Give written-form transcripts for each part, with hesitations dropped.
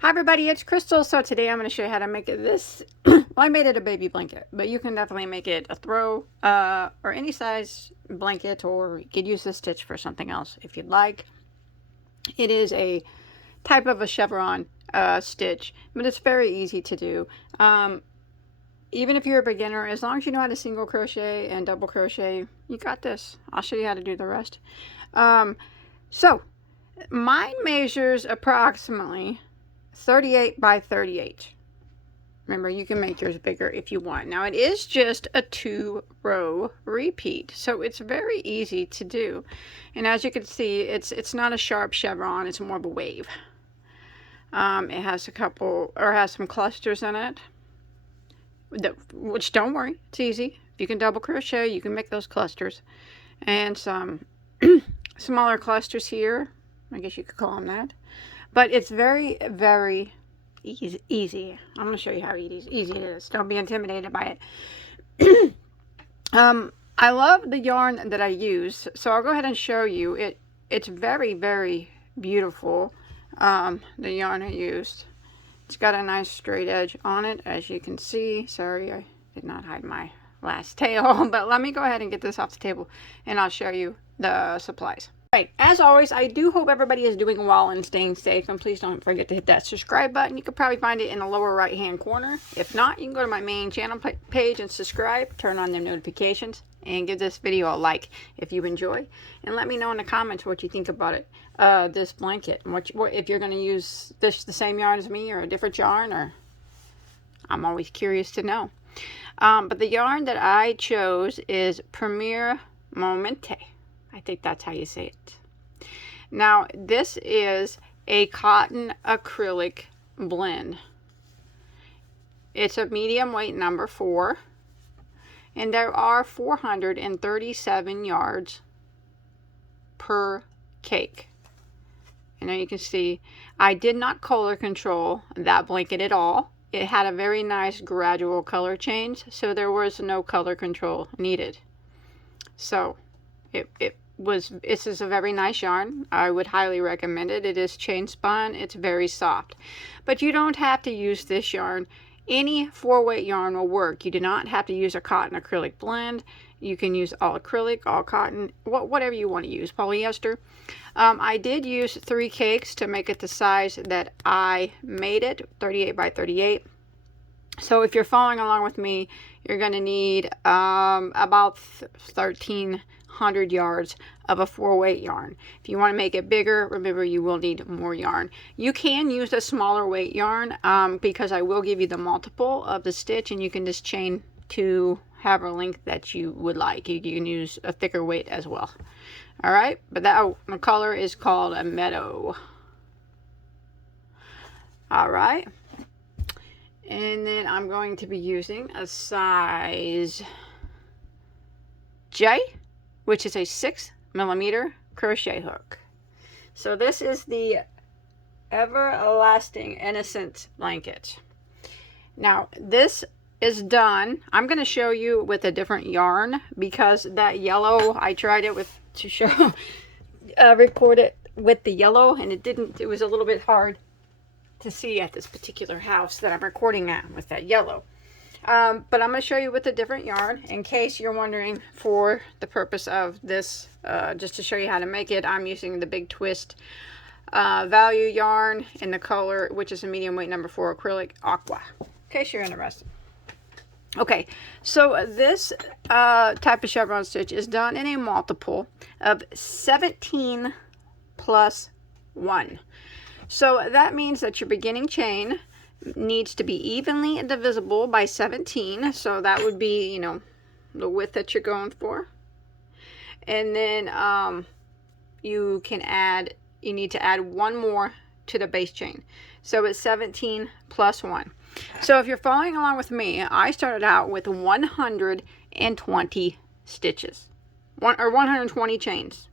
Hi everybody, it's Crystal. So today I'm going to show you how to make this. Well, I made it a baby blanket, but you can definitely make it a throw or any size blanket, or you could use this stitch for something else if you'd like. It is a type of a chevron stitch, but it's very easy to do. Even if you're a beginner, as long as you know how to single crochet and double crochet, you got this. I'll show you how to do the rest. So mine measures approximately 38 by 38. Remember, you can make yours bigger if you want. Now, it is just a 2-row repeat, so it's very easy to do. And as you can see, it's not a sharp chevron, it's more of a wave. It has some clusters in it, which don't worry, it's easy. If you can double crochet, you can make those clusters. And some smaller clusters here, I guess you could call them that. But it's very, very easy. I'm going to show you how easy it is. Don't be intimidated by it. I love the yarn that I use, so I'll go ahead and show you. It's very, very beautiful, the yarn I used. It's got a nice straight edge on it, as you can see. Sorry, I did not hide my last tail, but let me go ahead and get this off the table, and I'll show you the supplies. Right, as always, I do hope everybody is doing well and staying safe, and please don't forget to hit that subscribe button. You could probably find it in the lower right hand corner. If not, you can go to my main channel page and subscribe, turn on them notifications, and give this video a like if you enjoy, and let me know in the comments what you think about it, this blanket, and what if you're going to use the same yarn as me or a different yarn, or I'm always curious to know. But the yarn that I chose is Premier Momente. I think that's how you say it. Now, this is a cotton acrylic blend. It's a medium weight number 4, and there are 437 yards per cake. And now you can see I did not color control that blanket at all. It had a very nice gradual color change, so there was no color control needed. So this is a very nice yarn. I would highly recommend it. It is chain spun. It's very soft. But you don't have to use this yarn. Any 4-weight yarn will work. You do not have to use a cotton acrylic blend. You can use all acrylic, all cotton, whatever you want to use, polyester. I did use 3 cakes to make it the size that I made it, 38 by 38. So if you're following along with me, you're going to need about 1,300 yards of a 4-weight yarn. If you want to make it bigger, remember you will need more yarn. You can use a smaller weight yarn because I will give you the multiple of the stitch, and you can just chain to however length that you would like. You can use a thicker weight as well. All right, but the color is called a meadow. All right. And then I'm going to be using a size J, which is a 6mm crochet hook. So this is the Everlasting Innocence blanket. Now this is done. I'm going to show you with a different yarn, because that yellow, I tried it with to show record it with the yellow, and it was a little bit hard to see at this particular house that I'm recording at with that yellow. But I'm going to show you with a different yarn in case you're wondering for the purpose of this, just to show you how to make it. I'm using the Big Twist value yarn in the color, which is a medium weight number 4 acrylic aqua, in case you're interested. Okay, so this type of chevron stitch is done in a multiple of 17 plus 1. So that means that your beginning chain needs to be evenly divisible by 17. So that would be, you know, the width that you're going for. And then you need to add one more to the base chain. So it's 17 plus 1. So if you're following along with me, I started out with 120 stitches, or 120 chains.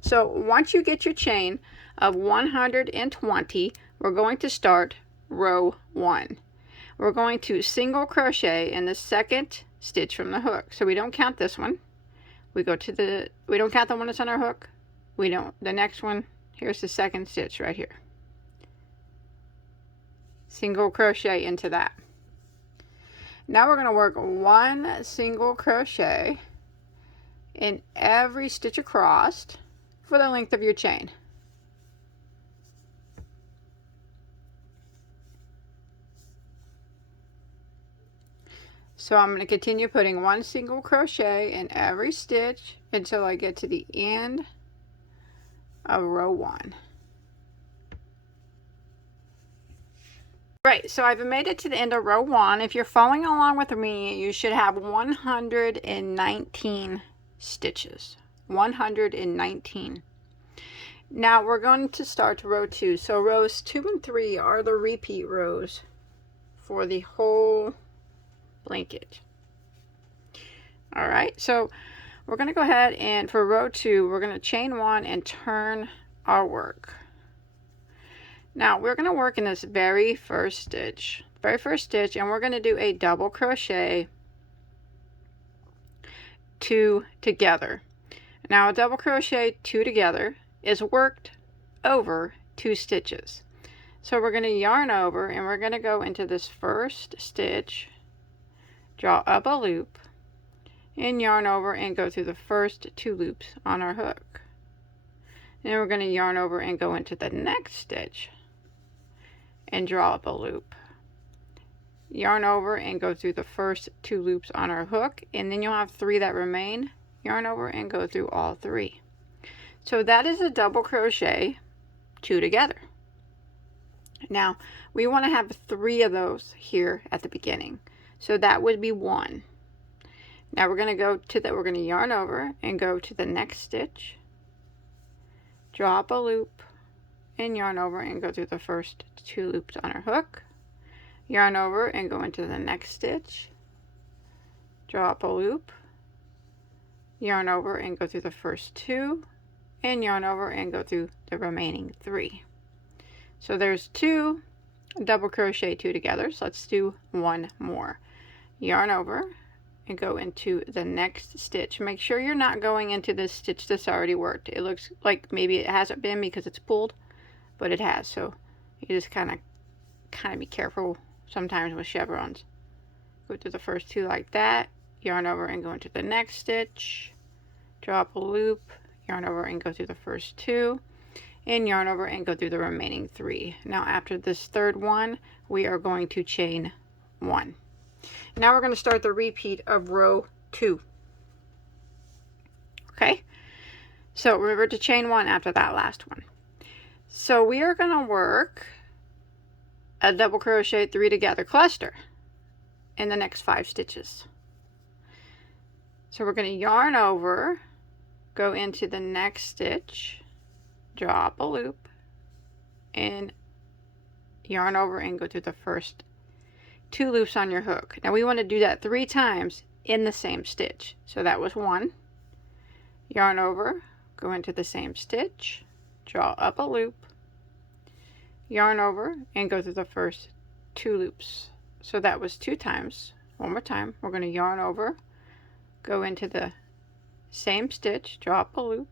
So once you get your chain of 120, we're going to start row 1. We're going to single crochet in the second stitch from the hook. So we don't count this one. We don't count the one that's on our hook. The next one, here's the second stitch right here. single crochet into that. Now we're going to work 1 single crochet in every stitch across for the length of your chain. So I'm going to continue putting 1 single crochet in every stitch until I get to the end of row 1. Right, so I've made it to the end of row 1. If you're following along with me, you should have 119 stitches. 119. Now we're going to start row 2. So rows 2 and 3 are the repeat rows for the whole blanket. All right, so we're going to go ahead and for row 2, we're going to chain 1 and turn our work. Now we're going to work in this very first stitch, and we're going to do a double crochet 2 together. Now a double crochet 2 together is worked over 2 stitches. So we're going to yarn over and we're going to go into this first stitch, draw up a loop, and yarn over and go through the first 2 loops on our hook. Then we're going to yarn over and go into the next stitch and draw up a loop, yarn over and go through the first 2 loops on our hook, and then you'll have 3 that remain. Yarn over and go through all 3. So that is a double crochet 2 together. Now we want to have 3 of those here at the beginning, so that would be 1. Now we're going to go to that, we're going to yarn over and go to the next stitch, draw up a loop, and yarn over and go through the first 2 loops on our hook, yarn over and go into the next stitch, draw up a loop, yarn over and go through the first 2, and yarn over and go through the remaining 3. So there's 2 double crochet 2 together. So let's do 1 more. Yarn over and go into the next stitch. Make sure you're not going into this stitch that's already worked. It looks like maybe it hasn't been because it's pulled, but it has. So you just kind of be careful sometimes with chevrons. Go through the first 2 like that, yarn over and go into the next stitch, draw up a loop, yarn over and go through the first 2, and yarn over and go through the remaining 3. Now after this third one, we are going to chain 1. Now we're going to start the repeat of row 2. Okay, so remember to chain 1 after that last one. So we are going to work a double crochet 3 together cluster in the next 5 stitches. So we're going to yarn over, go into the next stitch, draw up a loop, and yarn over and go through the first 2 loops on your hook. Now we want to do that 3 times in the same stitch. So that was 1, yarn over, go into the same stitch, draw up a loop, yarn over and go through the first 2 loops. So that was 2 times. One more time, we're going to yarn over, go into the same stitch, draw up a loop,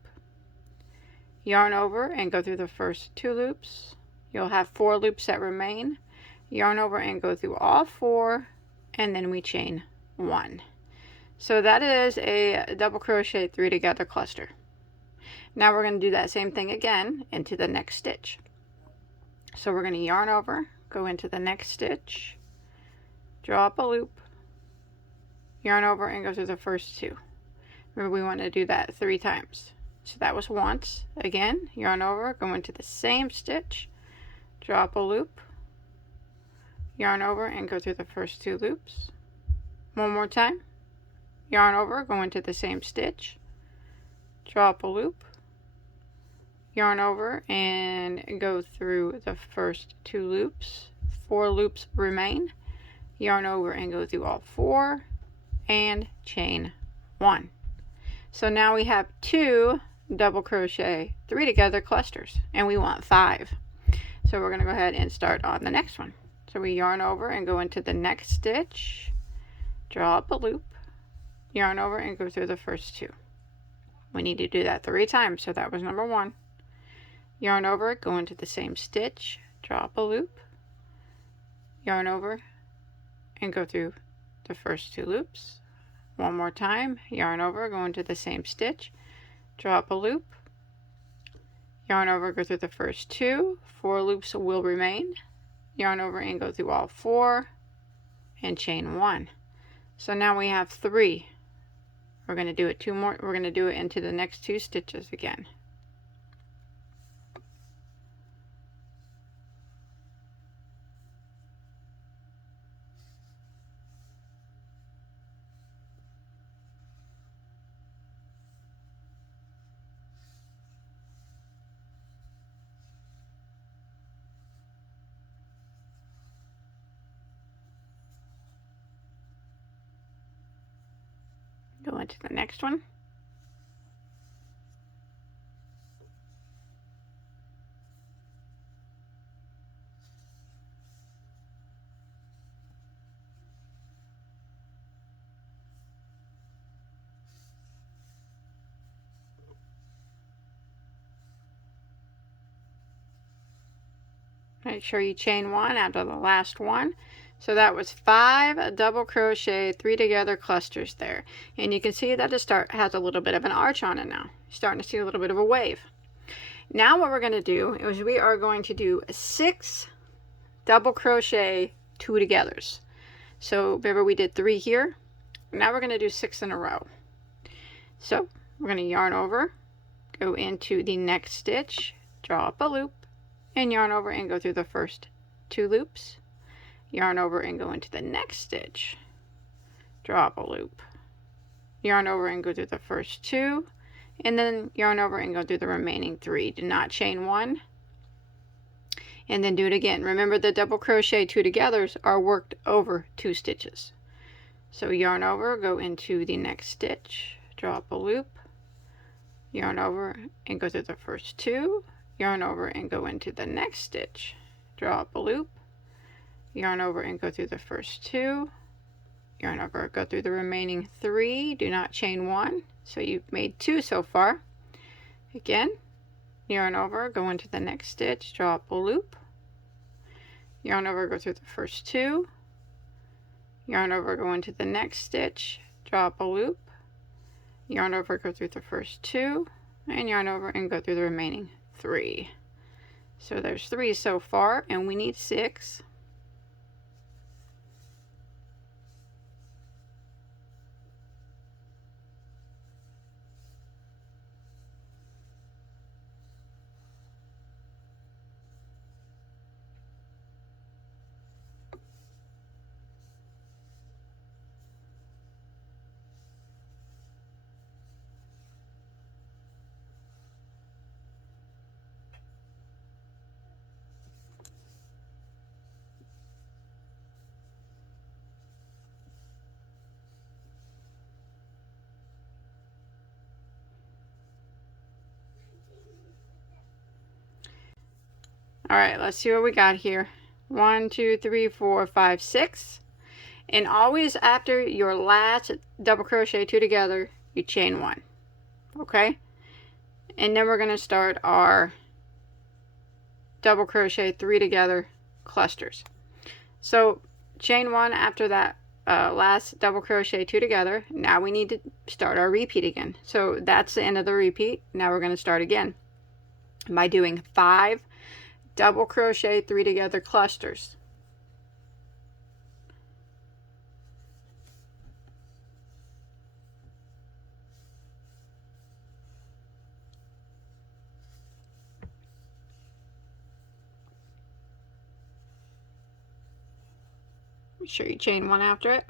yarn over and go through the first 2 loops. You'll have 4 loops that remain. Yarn over and go through all 4, and then we chain 1. So that is a double crochet 3 together cluster. Now we're going to do that same thing again into the next stitch. So we're going to yarn over, go into the next stitch, draw up a loop, yarn over and go through the first 2. Remember, we want to do that 3 times. So that was once. Again, yarn over, go into the same stitch, draw up a loop, yarn over and go through the first 2 loops. One more time, yarn over, go into the same stitch, draw up a loop, yarn over and go through the first 2 loops. 4 loops remain. Yarn over and go through all 4 and chain 1. So now we have 2 double crochet 3 together clusters, and we want 5. So we're going to go ahead and start on the next one. So we yarn over and go into the next stitch, draw up a loop, yarn over and go through the first 2. We need to do that 3 times, so that was number 1. Yarn over, go into the same stitch, draw up a loop, yarn over and go through the first 2 loops. One more time, yarn over, go into the same stitch, draw up a loop, yarn over, go through the first 2, 4 loops will remain, yarn over and go through all 4, and chain 1. So now we have 3. We're going to do it 2 more, we're going to do it into the next 2 stitches again. Go into the next one. Make sure you chain 1 after the last one. So that was 5 double crochet 3 together clusters there, and you can see that it has a little bit of an arch on it now. You're starting to see a little bit of a wave. Now what we're going to do is we are going to do 6 double crochet 2 togethers. So remember we did 3 here. Now we're going to do 6 in a row. So we're going to yarn over, go into the next stitch, draw up a loop, and yarn over and go through the first 2 loops, yarn over and go into the next stitch, draw up a loop, yarn over and go through the first 2, and then yarn over and go through the remaining 3. Do not chain 1, and then do it again. Remember, the double crochet 2 togethers are worked over 2 stitches. So yarn over, go into the next stitch, draw up a loop, yarn over and go through the first 2, yarn over and go into the next stitch, draw up a loop, yarn over and go through the first 2, yarn over, go through the remaining 3, do not chain 1, so you've made 2 so far. Again, yarn over, go into the next stitch, draw up a loop, yarn over, go through the first 2, yarn over, go into the next stitch, draw up a loop, yarn over, go through the first 2, and yarn over and go through the remaining 3. So there's 3 so far, and we need 6. All right, let's see what we got here. 1, 2, 3, 4, 5, 6. And always after your last double crochet 2 together, you chain 1. Okay? And then we're going to start our double crochet 3 together clusters. So chain 1 after that last double crochet 2 together. Now we need to start our repeat again. So that's the end of the repeat. Now we're going to start again by doing 5 double crochet 3 together clusters. Make sure you chain 1 after it.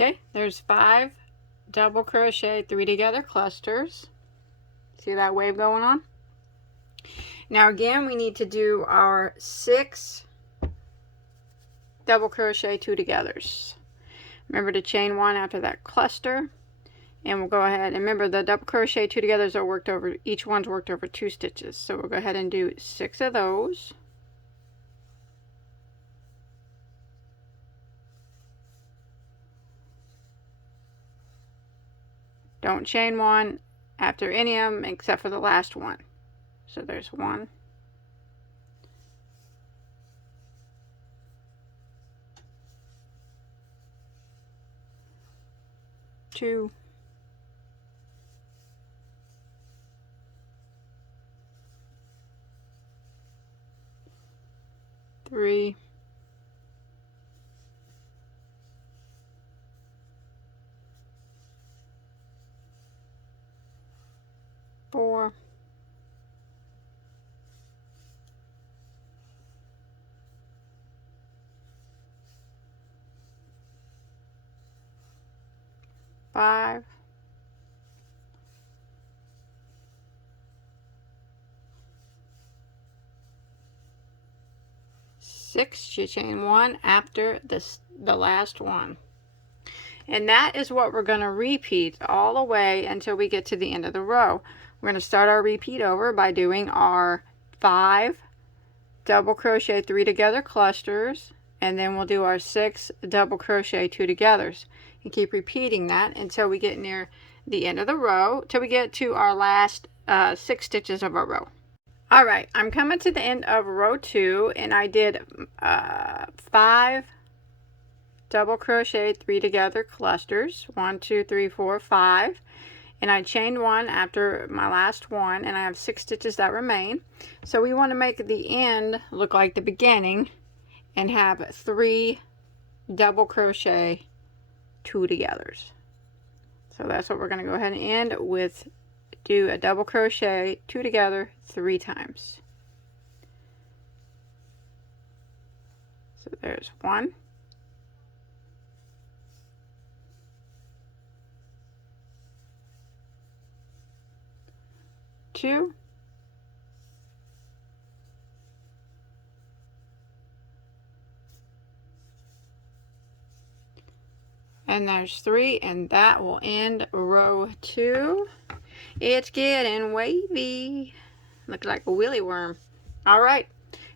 Okay, there's 5 double crochet 3 together clusters. See that wave going on? Now again, we need to do our 6 double crochet 2 togethers. Remember to chain 1 after that cluster, and we'll go ahead and remember the double crochet 2 togethers are worked over, each one's worked over 2 stitches. So we'll go ahead and do 6 of those. Don't chain 1 after any of them except for the last one. So there's 1, 2, 3, 4, 5, 6. You chain 1 after the last one. And that is what we're going to repeat all the way until we get to the end of the row. We're going to start our repeat over by doing our 5 double crochet 3 together clusters, and then we'll do our 6 double crochet 2 togethers, and keep repeating that until we get near the end of the row, till we get to our last 6 stitches of our row. All right, I'm coming to the end of row 2, and I did 5 double crochet 3 together clusters, 1, 2, 3, 4, 5, and I chained 1 after my last one, and I have 6 stitches that remain. So we want to make the end look like the beginning and have 3 double crochet 2 togethers. So that's what we're going to go ahead and end with. Do a double crochet 2 together 3 times. So there's 1, 2, and there's 3, and that will end row 2. It's getting wavy. Looks like a willy worm. All right,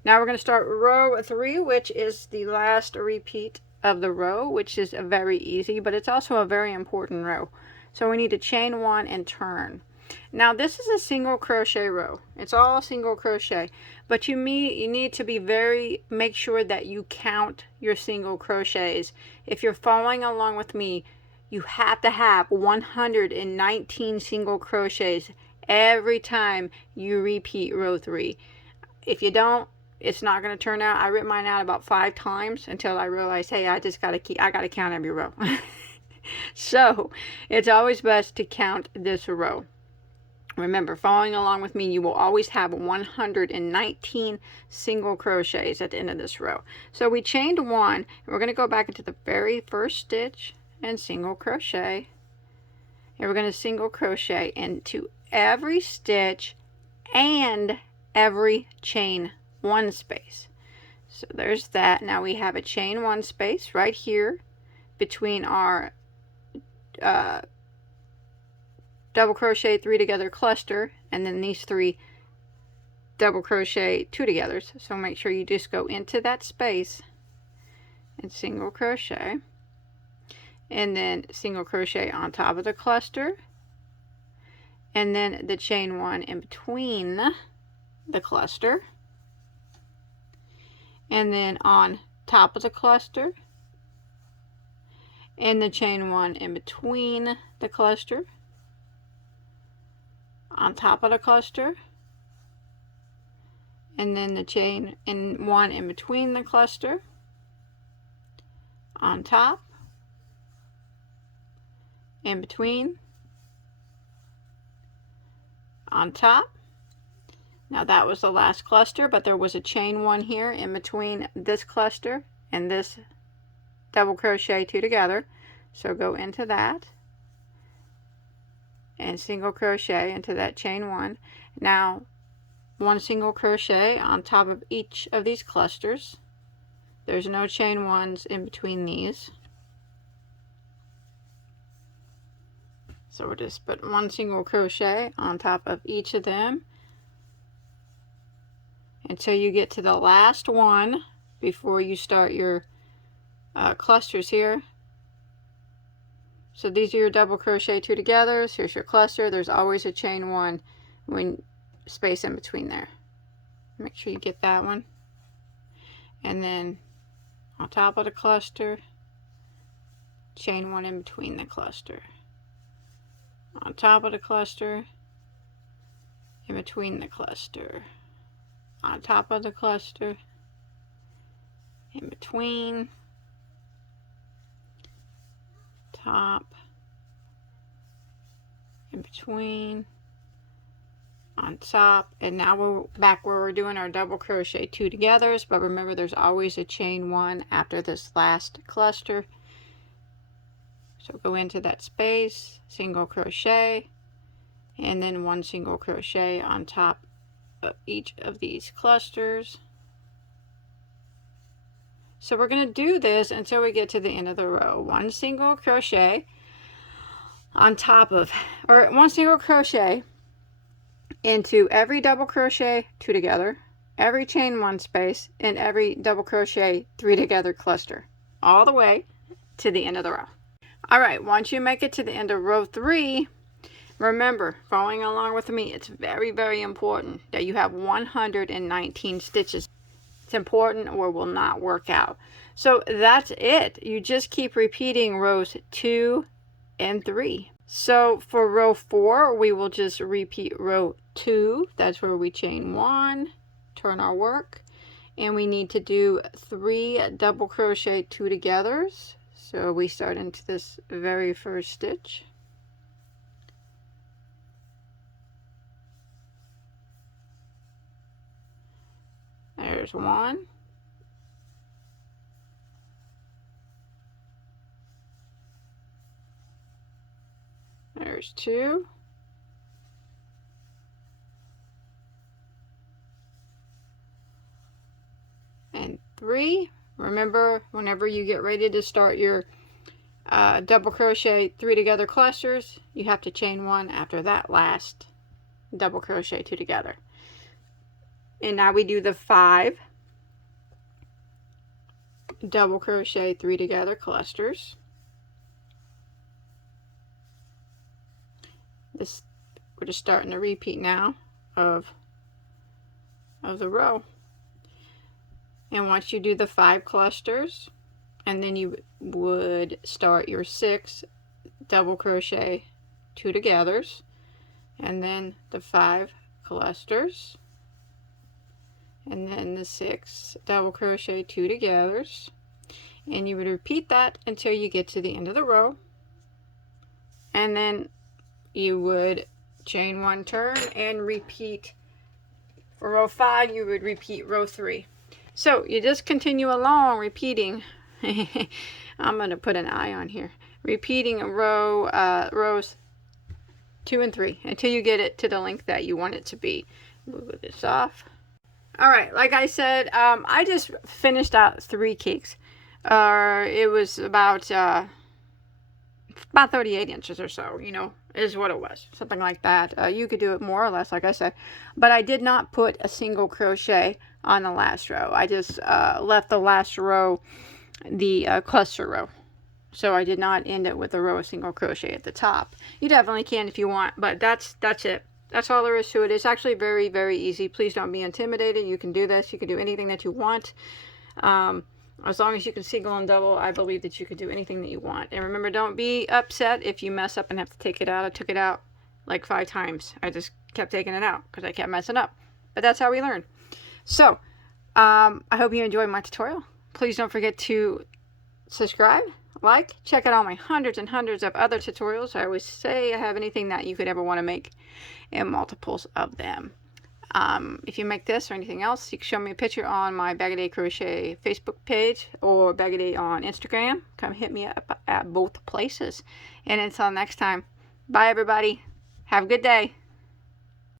now we're going to start row 3, which is the last repeat of the row, which is very easy, but it's also a very important row. So we need to chain 1 and turn. Now this is a single crochet row. It's all single crochet, but you need to make sure that you count your single crochets. If you're following along with me, you have to have 119 single crochets every time you repeat row 3. If you don't, it's not going to turn out. I ripped mine out about 5 times until I realized, hey, I gotta count every row. So it's always best to count this row. Remember, following along with me, you will always have 119 single crochets at the end of this row. So we chained 1, and we're going to go back into the very first stitch and single crochet, and we're going to single crochet into every stitch and every chain 1 space. So there's that. Now we have a chain 1 space right here between our double crochet 3 together cluster, and then these 3 double crochet 2 togethers. So make sure you just go into that space and single crochet, and then single crochet on top of the cluster, and then the chain 1 in between the cluster, and then on top of the cluster, and the chain 1 in between the cluster, on top of the cluster, and then the chain 1 in between the cluster, on top, in between, on top. Now that was the last cluster, but there was a chain 1 here in between this cluster and this double crochet 2 together. So go into that and single crochet into that chain 1. Now 1 single crochet on top of each of these clusters. There's no chain 1s in between these. So we'll just put 1 single crochet on top of each of them until you get to the last one before you start your clusters here. So these are your double crochet 2 togethers. Here's your cluster. There's always a chain 1 when space in between there. Make sure you get that one. And then on top of the cluster, chain 1 in between the cluster. On top of the cluster, in between the cluster. On top of the cluster, in between, top, in between, on top. And now we're back where we're doing our double crochet 2 togethers, but remember there's always a chain 1 after this last cluster. So go into that space, single crochet, and then 1 single crochet on top of each of these clusters. So we're going to do this until we get to the end of the row. 1 single crochet on top of, or 1 single crochet into every double crochet 2 together, every chain 1 space, and every double crochet 3 together cluster, all the way to the end of the row. All right, once you make it to the end of row 3, remember, following along with me, it's very, very important that you have 119 stitches. It's important or will not work out. So that's it. You just keep repeating rows 2 and 3. So for row 4, we will just repeat row 2. That's where we chain 1, turn our work, and we need to do 3 double crochet 2 togethers. So we start into this very first stitch. There's 1. There's 2. And 3. Remember, whenever you get ready to start your double crochet 3 together clusters, you have to chain 1 after that last double crochet 2 together. And now we do the 5 double crochet 3 together clusters. This, we're just starting to repeat now of the row. And once you do the 5 clusters, and then you would start your 6 double crochet 2 togethers, and then the 5 clusters, and then the 6 double crochet 2 togethers, and you would repeat that until you get to the end of the row. And then you would chain 1, turn, and repeat. For row 5, you would repeat row 3. So you just continue along repeating. I'm going to put an eye on here. Repeating a rows 2 and 3 until you get it to the length that you want it to be. Move this off. All right, like I said, I just finished out 3 cakes. It was about 38 inches or so, you know, is what it was. Something like that. You could do it more or less, like I said. But I did not put a single crochet on the last row. I just left the last row the cluster row. So I did not end it with a row of single crochet at the top. You definitely can if you want, but that's it. That's all there is to it. It's actually very, very easy. Please don't be intimidated. You can do this. You can do anything that you want. As long as you can single and double, I believe that you can do anything that you want. And remember, don't be upset if you mess up and have to take it out. I took it out like 5 times. I just kept taking it out because I kept messing up. But that's how we learn. So, I hope you enjoyed my tutorial. Please don't forget to subscribe, like, check out all my hundreds and hundreds of other tutorials. I always say I have anything that you could ever want to make and multiples of them. If you make this or anything else, you can show me a picture on my Bag a Day Crochet Facebook page or Bag a Day on Instagram. Come hit me up at both places. And until next time, bye everybody. Have a good day.